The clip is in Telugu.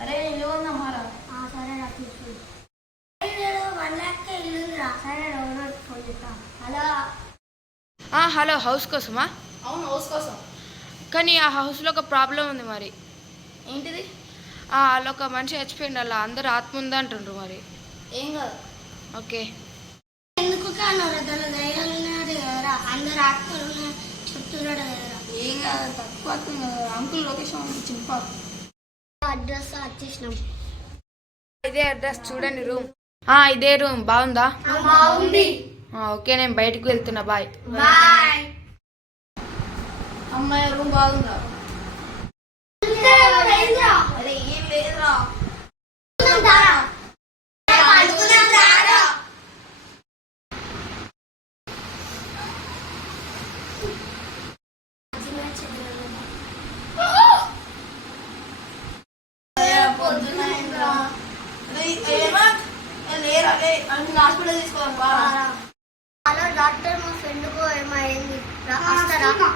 అరే ఇల్లు ఉందమ్మారా. సరే రా తీసుకుని 1 lakh ఇల్లు రా. సరే ఓనర్ ఫోన్ చేస్తా. హలో హలో, హౌస్ కోసమా? అవును, హౌస్ కోసం. కానీ ఆ హౌస్లో ఒక ప్రాబ్లం ఉంది మరి. ఏంటిది? వాళ్ళు ఒక మనిషి చచ్చిపోయిండు, అలా అందరూ ఆత్మ ఉంది అంటుండ్రు మరి. ఏం కాదు. ఓకే. ఎందుకు కాను దాని ధైర్యం ఉన్నది కదరా, అందరు ఆత్మలు చెప్తున్నాడు కదరా. ఏం కాదు, తక్కువ అంకుల్ లొకేషన్ పంపించింది. అడ్రస్ వచ్చేసినాం. ఇదే అడ్రస్ చూడండి, రూమ్. ఇదే రూమ్. బాగుందా? బాగుంది. ఓకే, నేను బయటకు వెళ్తున్నా. Bye bye. అమ్మాయి రూమ్ బాగుందా? అరే ఏం లేదురా. హలో డాక్టర్, మా ఫ్రెండ్ కు ఏమైంది, వస్తారా?